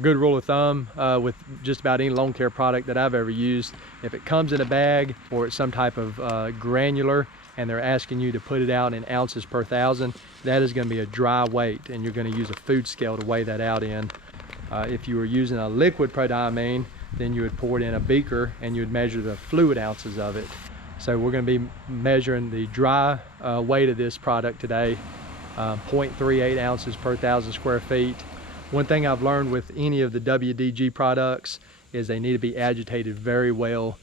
good rule of thumb with just about any lawn care product that I've ever used, if it comes in a bag or it's some type of granular and they're asking you to put it out in ounces per thousand, that is going to be a dry weight, and you're going to use a food scale to weigh that out in. If you were using a liquid prodiamine, then you would pour it in a beaker and you would measure the fluid ounces of it. So we're going to be measuring the dry weight of this product today, 0.38 ounces per 1,000 square feet. One thing I've learned with any of the WDG products is they need to be agitated very well.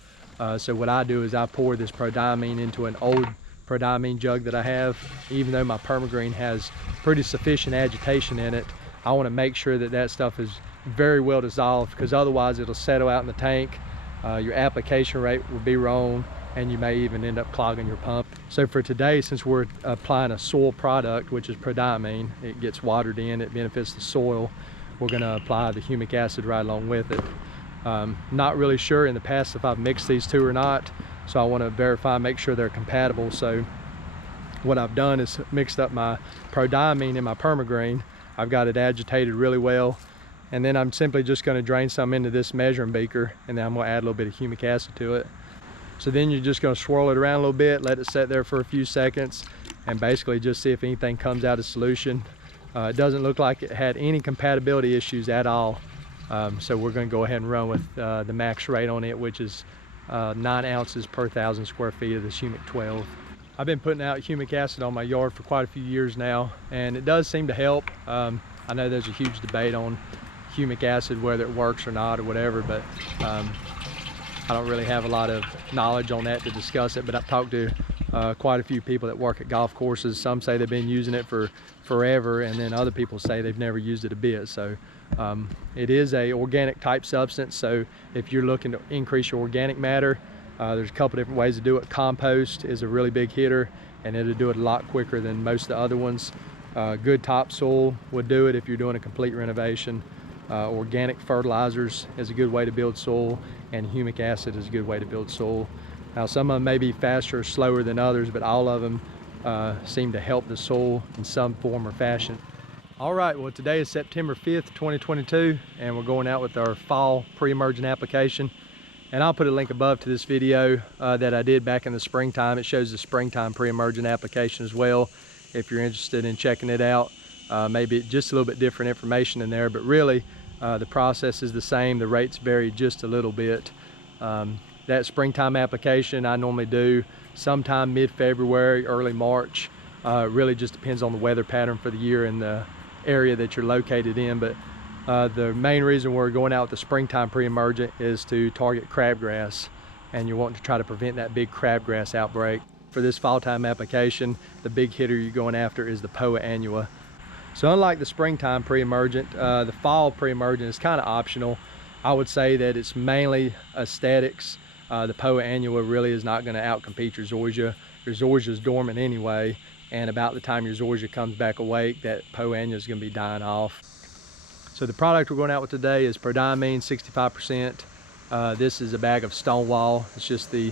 So what I do is I pour this prodiamine into an old prodiamine jug that I have. Even though my permagreen has pretty sufficient agitation in it, I want to make sure that that stuff is very well dissolved, because otherwise it'll settle out in the tank. Your application rate will be wrong, and you may even end up clogging your pump. So for today, since we're applying a soil product, which is prodiamine, it gets watered in, it benefits the soil, we're going to apply the humic acid right along with it. Not really sure in the past if I've mixed these two or not, so I want to verify, make sure they're compatible. So what I've done is mixed up my prodiamine and my permagreen. I've got it agitated really well, and then I'm simply just going to drain some into this measuring beaker, and then I'm going to add a little bit of humic acid to it. So then you're just going to swirl it around a little bit, let it sit there for a few seconds, and basically just see if anything comes out of solution. It doesn't look like it had any compatibility issues at all. So we're going to go ahead and run with the max rate on it, which is 9 ounces per 1,000 square feet of this humic 12. I've been putting out humic acid on my yard for quite a few years now, and it does seem to help. I know there's a huge debate on humic acid, whether it works or not or whatever, but I don't really have a lot of knowledge on that to discuss it. But I've talked to quite a few people that work at golf courses. Some say they've been using it for forever, and then other people say they've never used it a bit. So it is a organic type substance, so if you're looking to increase your organic matter, there's a couple different ways to do it. Compost is a really big hitter, and it'll do it a lot quicker than most of the other ones. Good topsoil would do it if you're doing a complete renovation. Organic fertilizers is a good way to build soil, and humic acid is a good way to build soil. Now some of them may be faster or slower than others, but all of them seem to help the soil in some form or fashion. All right, well today is September 5th, 2022, and we're going out with our fall pre-emergent application. And I'll put a link above to this video that I did back in the springtime. It shows the springtime pre-emergent application as well, if you're interested in checking it out. Maybe just a little bit different information in there, but really the process is the same. The rates vary just a little bit. That springtime application I normally do sometime mid-February, early March. It really just depends on the weather pattern for the year and the area that you're located in. But the main reason we're going out with the springtime pre-emergent is to target crabgrass, and you're wanting to try to prevent that big crabgrass outbreak. For this fall time application, the big hitter you're going after is the Poa annua. So unlike the springtime pre-emergent, the fall pre-emergent is kind of optional. I would say that it's mainly aesthetics. The Poa annua really is not going to outcompete your Zoysia. Your Zoysia is dormant anyway, and about the time your Zoysia comes back awake, that Poa annua is going to be dying off. So the product we're going out with today is prodiamine 65%. This is a bag of Stonewall. It's just the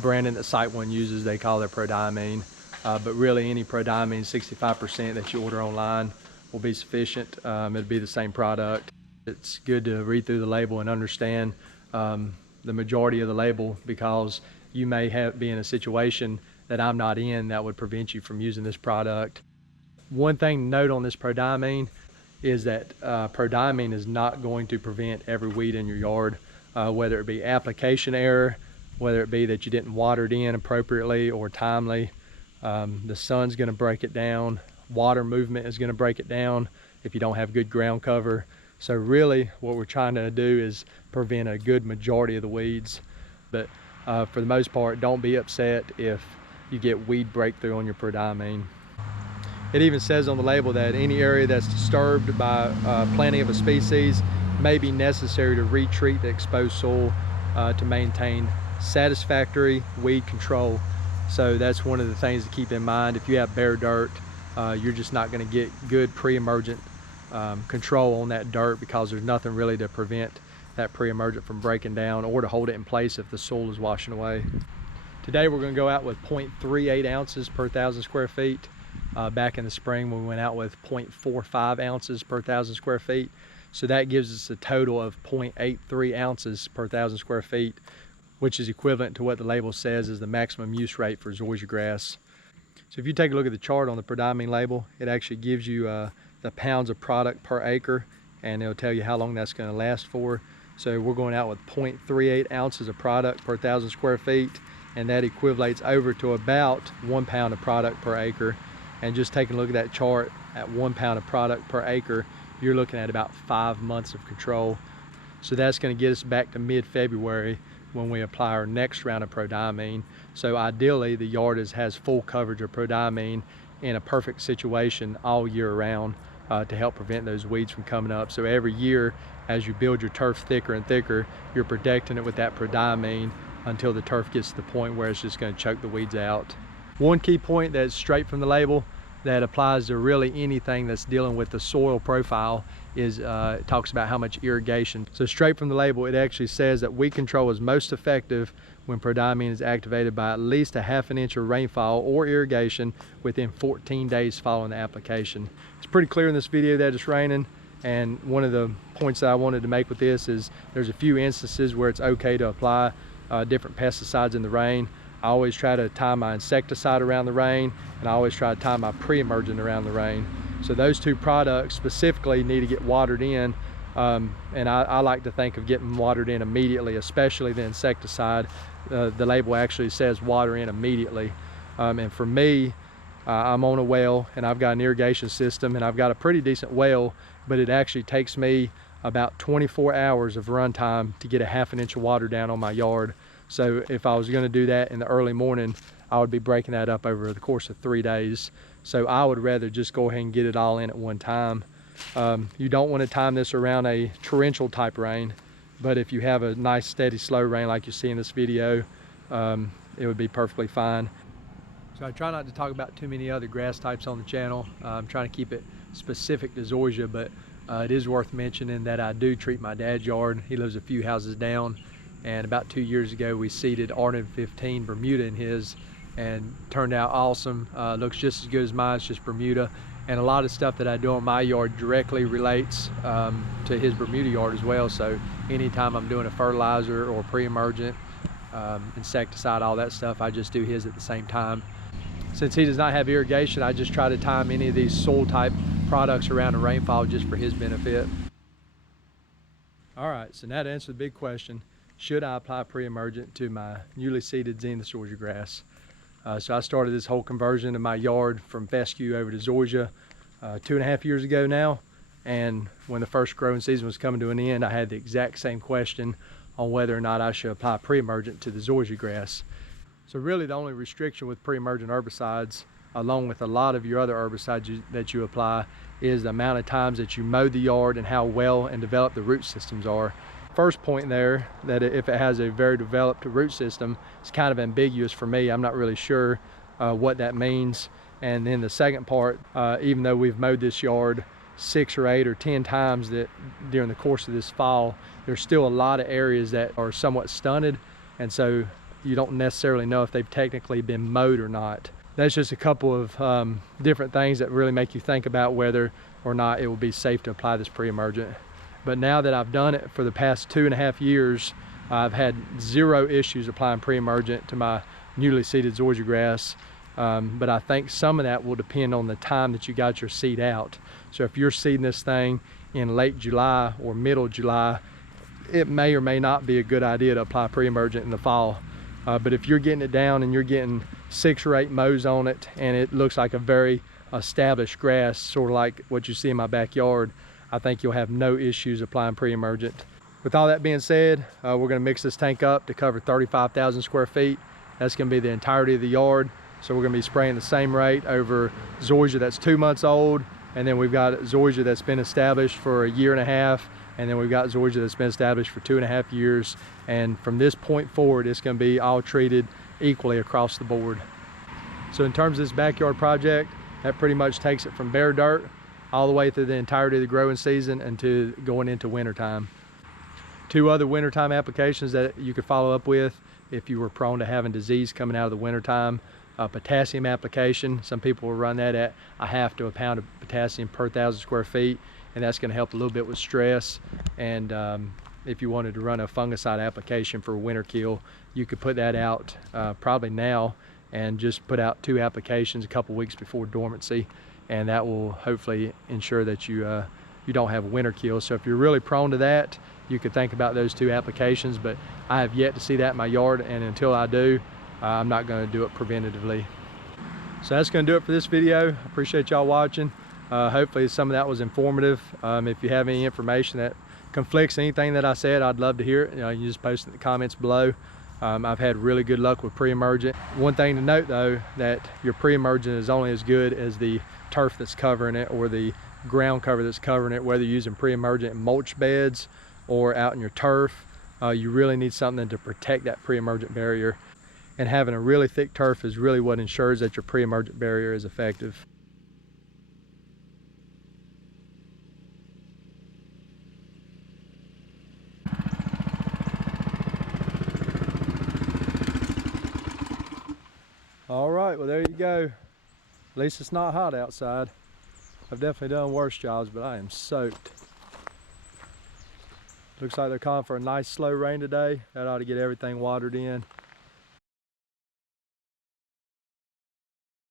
branding that Site One uses. They call it prodiamine. But really any prodiamine 65% that you order online will be sufficient. It'll be the same product. It's good to read through the label and understand the majority of the label, because you may be in a situation that I'm not in that would prevent you from using this product. One thing to note on this prodiamine is that prodiamine is not going to prevent every weed in your yard, whether it be application error, whether it be that you didn't water it in appropriately or timely. The sun's going to break it down. Water movement is going to break it down if you don't have good ground cover. So really what we're trying to do is prevent a good majority of the weeds. But for the most part, don't be upset if you get weed breakthrough on your prodiamine. It even says on the label that any area that's disturbed by planting of a species may be necessary to retreat the exposed soil to maintain satisfactory weed control. So that's one of the things to keep in mind. If you have bare dirt, you're just not going to get good pre-emergent control on that dirt, because there's nothing really to prevent that pre-emergent from breaking down or to hold it in place if the soil is washing away. Today we're going to go out with 0.38 ounces per 1,000 square feet. Back in the spring we went out with 0.45 ounces per 1,000 square feet. So that gives us a total of 0.83 ounces per 1,000 square feet, which is equivalent to what the label says is the maximum use rate for zoysia grass. So if you take a look at the chart on the prodiamine label, it actually gives you the pounds of product per acre, and it'll tell you how long that's going to last for. So we're going out with 0.38 ounces of product per 1,000 square feet, and that equivalates over to about 1 pound of product per acre. And just taking a look at that chart, at 1 pound of product per acre, you're looking at about 5 months of control. So that's going to get us back to mid-February when we apply our next round of prodiamine. So ideally, the yard has full coverage of prodiamine in a perfect situation all year round to help prevent those weeds from coming up. So every year, as you build your turf thicker and thicker, you're protecting it with that prodiamine until the turf gets to the point where it's just going to choke the weeds out. One key point that's straight from the label that applies to really anything that's dealing with the soil profile is it talks about how much irrigation. So straight from the label, it actually says that weed control is most effective when prodiamine is activated by at least 1/2 inch of rainfall or irrigation within 14 days following the application. It's pretty clear in this video that it's raining, and one of the points that I wanted to make with this is there's a few instances where it's okay to apply different pesticides in the rain. I always try to tie my insecticide around the rain, and I always try to tie my pre-emergent around the rain. So those two products specifically need to get watered in, and I like to think of getting watered in immediately, especially the insecticide. The label actually says water in immediately. And for me, I'm on a well, and I've got an irrigation system, and I've got a pretty decent well, but it actually takes me about 24 hours of run time to get 1/2 inch of water down on my yard. So if I was going to do that in the early morning, I would be breaking that up over the course of 3 days. So I would rather just go ahead and get it all in at one time. You don't want to time this around a torrential type rain, but if you have a nice steady slow rain like you see in this video, it would be perfectly fine. So I try not to talk about too many other grass types on the channel. I'm trying to keep it specific to zoysia, but it is worth mentioning that I do treat my dad's yard. He lives a few houses down, and about 2 years ago we seeded R15 Bermuda in his, and turned out awesome. Looks just as good as mine, it's just Bermuda. And a lot of stuff that I do on my yard directly relates to his Bermuda yard as well. So anytime I'm doing a fertilizer or pre-emergent, insecticide, all that stuff, I just do his at the same time. Since he does not have irrigation, I just try to time any of these soil type products around the rainfall just for his benefit. All right, so now to answer the big question, should I apply pre-emergent to my newly seeded Zenith Zoysia grass? So I started this whole conversion of my yard from fescue over to zoysia 2.5 years ago now. And when the first growing season was coming to an end, I had the exact same question on whether or not I should apply pre-emergent to the zoysia grass. So really the only restriction with pre-emergent herbicides, along with a lot of your other herbicides that you apply, is the amount of times that you mow the yard and how well and developed the root systems are. First point there, that if it has a very developed root system, it's kind of ambiguous for me. I'm not really sure what that means. And then the second part, even though we've mowed this yard 6 or 8 or 10 times during the course of this fall, there's still a lot of areas that are somewhat stunted, and so you don't necessarily know if they've technically been mowed or not. That's just a couple of different things that really make you think about whether or not it will be safe to apply this pre-emergent. But now that I've done it for the past 2.5 years, I've had 0 issues applying pre-emergent to my newly seeded zoysia grass. But I think some of that will depend on the time that you got your seed out. So if you're seeding this thing in late July or middle July, it may or may not be a good idea to apply pre-emergent in the fall. But if you're getting it down and you're getting 6 or 8 mows on it, and it looks like a very established grass, sort of like what you see in my backyard, I think you'll have no issues applying pre-emergent. With all that being said, we're gonna mix this tank up to cover 35,000 square feet. That's gonna be the entirety of the yard. So we're gonna be spraying the same rate over zoysia that's 2 months old, and then we've got zoysia that's been established for 1.5 years, and then we've got zoysia that's been established for 2.5 years. And from this point forward, it's gonna be all treated equally across the board. So in terms of this backyard project, that pretty much takes it from bare dirt all the way through the entirety of the growing season until going into wintertime. 2 other wintertime applications that you could follow up with if you were prone to having disease coming out of the wintertime. Potassium application, some people will run that at 1/2 to 1 pound of potassium per 1,000 square feet. and that's going to help a little bit with stress. And if you wanted to run a fungicide application for winter kill, you could put that out probably now and just put out 2 applications a couple weeks before dormancy, and that will hopefully ensure that you don't have winter kill. So if you're really prone to that, you could think about those 2 applications, but I have yet to see that in my yard, and until I do, I'm not going to do it preventatively. So that's going to do it for this video. I appreciate y'all watching. Hopefully some of that was informative. If you have any information that conflicts anything that I said, I'd love to hear it. You can just post it in the comments below. I've had really good luck with pre-emergent. One thing to note though, that your pre-emergent is only as good as the turf that's covering it or the ground cover that's covering it, whether you're using pre-emergent mulch beds or out in your turf. You really need something to protect that pre-emergent barrier, and having a really thick turf is really what ensures that your pre-emergent barrier is effective. All right, well there you go. At least it's not hot outside. I've definitely done worse jobs, but I am soaked. Looks like they're calling for a nice slow rain today. That ought to get everything watered in.